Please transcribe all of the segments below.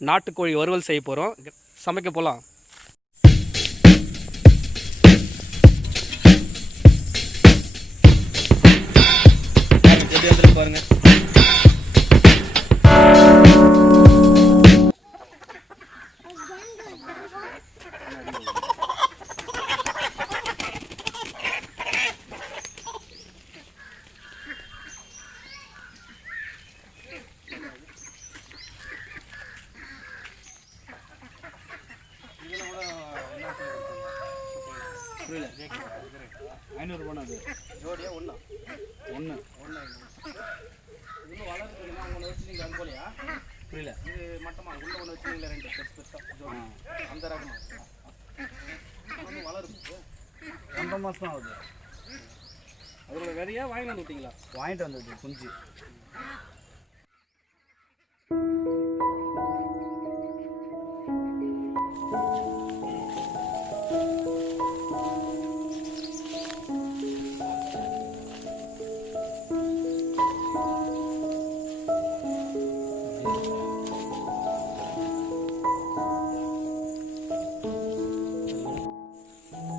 நாட்டுக்கோழி வறுவல் செய்ய போகிறோம். சமைக்க போகலாம். எப்படி வந்துருக்கு பாருங்கள். புரியல, 500 ரூபாண்ணா. அது ஜோடியா ஒன்று இன்னும் வளர்க்குதுன்னா ஒன்று வச்சு நீங்கள் அனுப்பலையா? புரியல, இது மட்டமாக உள்ள ஒன்று வச்சுருங்களா? 2 பெருசாக ஜோடி அந்த ரகமாக ஒன்று வளருது. 2 மாதம் தான் ஆகுது. அதோட விதையாக வாங்கிட்டு வந்து விட்டீங்களா? வாங்கிட்டு வந்தது குஞ்சு.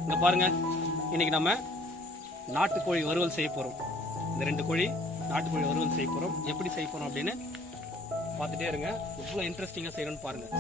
இங்கே பாருங்கள், இன்றைக்கி நம்ம நாட்டுக்கோழி வறுவல் செய்ய போகிறோம். இந்த 2 கோழி நாட்டுக்கோழி வறுவல் செய்ய போகிறோம். எப்படி செய்ய போகிறோம் அப்படின்னு பார்த்துட்டே இருங்க. எவ்வளோ இன்ட்ரெஸ்டிங்காக செய்யணும்னு பாருங்கள்.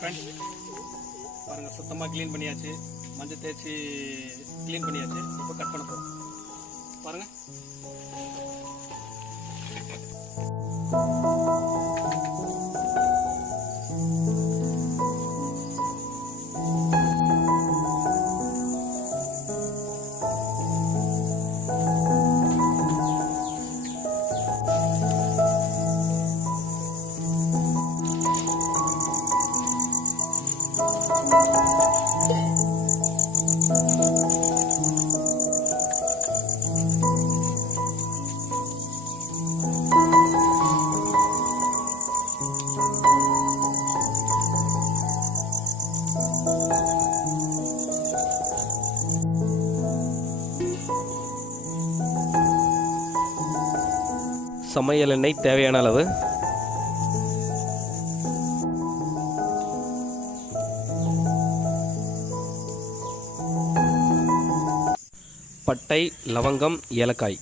சரி, பாருங்கள், சுத்தமாக க்ளீன் பண்ணியாச்சு. மஞ்சள் தேய்ச்சி க்ளீன் பண்ணியாச்சு. இப்போ கட் பண்ண போகிறோம். பாருங்கள், சமையல் எண்ணெய் தேவையான அளவு, பட்டை, லவங்கம், ஏலக்காய்,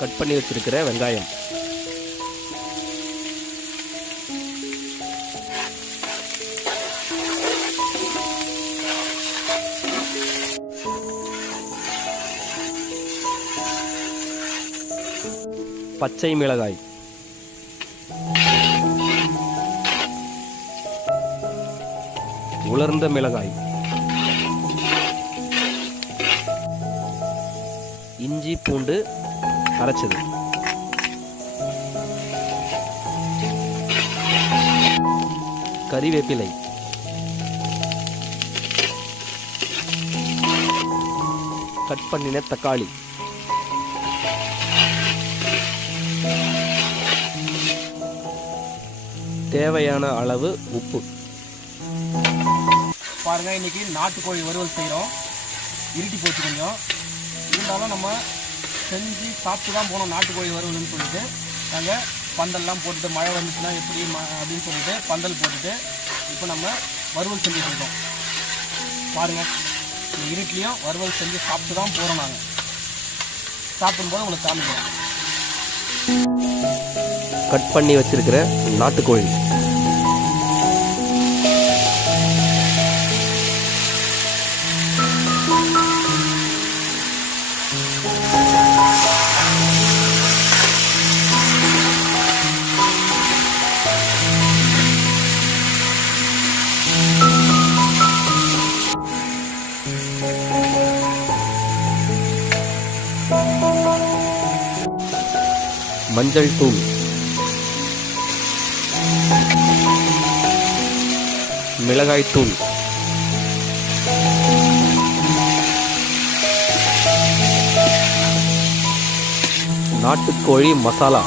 கட் பண்ணி வச்சிருக்கிற வெங்காயம், பச்சை மிளகாய், உலர்ந்த மிளகாய், இஞ்சி பூண்டு அரைச்சது, கறிவேப்பிலை, கட் பண்ணின தக்காளி, தேவையான அளவு உப்பு. பாருங்க, இன்னைக்கு நாட்டுக்கோழி வறுவல் செய்கிறோம். இருட்டி போச்சு கொஞ்சம், இருந்தாலும் நம்ம செஞ்சு சாப்பிட்டு தான் போனோம். நாட்டுக்கோழி வறுவல்னு சொல்லிட்டு நாங்கள் பந்தல்லாம் போட்டுட்டு, மழை வந்துச்சுன்னா எப்படி அப்படின்னு சொல்லிட்டு பந்தல் போட்டுட்டு இப்போ நம்ம வறுவல் செஞ்சுட்டு இருக்கோம். பாருங்கள், இந்த இருட்டிலையும் வறுவல் செஞ்சு சாப்பிட்டு தான் போகிறோம். நாங்கள் சாப்பிடும்போது உங்களுக்கு காமிக்கிறோம். கட் பண்ணி வச்சிருக்கிற நாட்டுக்கோழி, மஞ்சள் தூள், மிளகாய் தூள், நாட்டுக்கோழி மசாலா,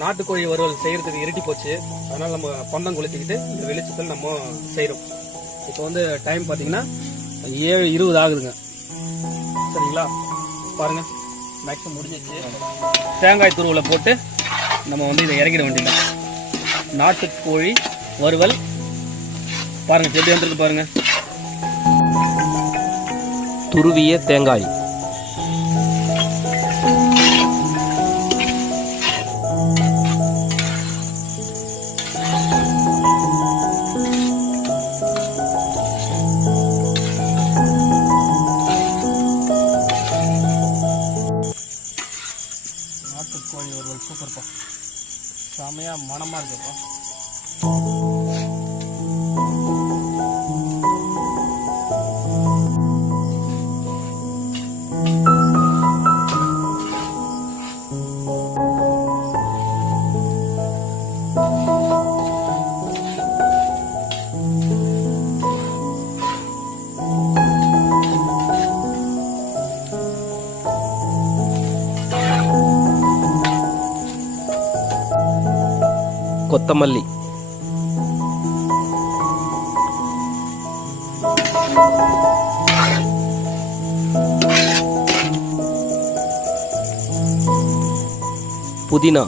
நாட்டுக்கோழி வறுவல் செய்யறதுக்கு இருட்டி போச்சு. அதனால நம்ம பந்தம் கொளுத்திக்கிட்டு இந்த வெளிச்சத்தில் நம்ம செய்கிறோம். இப்போ வந்து டைம் பார்த்தீங்கன்னா 7:20 ஆகுதுங்க. சரிங்களா, பாருங்க மேக்ஸிமம் முடிஞ்சிச்சு. தேங்காய் துருவலை போட்டு நம்ம வந்து இதை இறக்கிட வேண்டியது. நாட்டுக்கோழி வறுவல் பாருங்க எப்படி வந்துருக்கு பாருங்க. துருவிய தேங்காய், நாட்டுக்கோழி வறுவல் சூப்பர்ப்பா, செமையா மனமா இருக்குப்பா. கொத்தமல்லி, புதினா,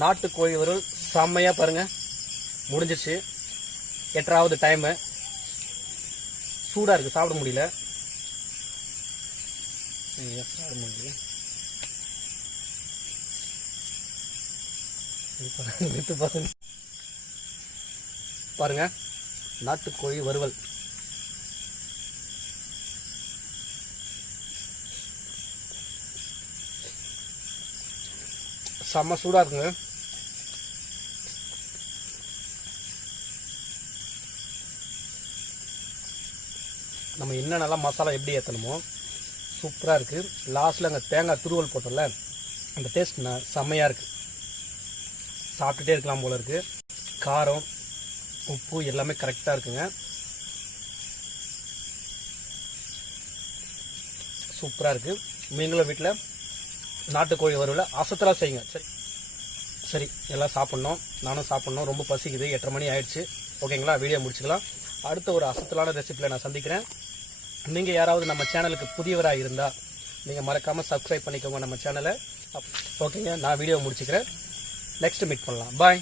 நாட்டுக்கோழி வறுவல் செம்மையா பாருங்க முடிஞ்சிருச்சு. 8வது டைமு. சூடா இருக்கு, சாப்பிட முடியல. பாருங்க நாட்டுக்கோழி வறுவல் செம்ம சூடா இருக்குங்க. நம்ம நம்ம என்னென்னலாம் மசாலா எப்படி ஏற்றணுமோ சூப்பராக இருக்குது. லாஸ்ட்டில் அங்கே தேங்காய் துருவல் போட்டோம்ல, அந்த டேஸ்ட் செம்மையாக இருக்குது. சாப்பிட்டுட்டே இருக்கலாம் போல இருக்குது. காரம் உப்பு எல்லாமே கரெக்டாக இருக்குங்க. சூப்பராக இருக்குது. நீங்களும் வீட்டில் நாட்டுக்கோழி வறுவலை அசத்தலாக செய்யுங்க. சரி எல்லாம் சாப்பிட்ணும், நானும் சாப்பிட்ணும். ரொம்ப பசிக்குது, 8:30 மணி ஆயிடுச்சு. ஓகேங்களா, வீடியோ முடிச்சுக்கலாம். அடுத்த ஒரு அசத்தலான ரெசிபியில் நான் சந்திக்கிறேன். நீங்கள் யாராவது நம்ம சேனலுக்கு புதியவராக இருந்தால் நீங்கள் மறக்காமல் சப்ஸ்கிரைப் பண்ணிக்கோங்க நம்ம சேனலை. ஓகேங்க, நான் வீடியோ முடிச்சுக்கிறேன். நெக்ஸ்ட் மீட் பண்ணலாம். பாய்.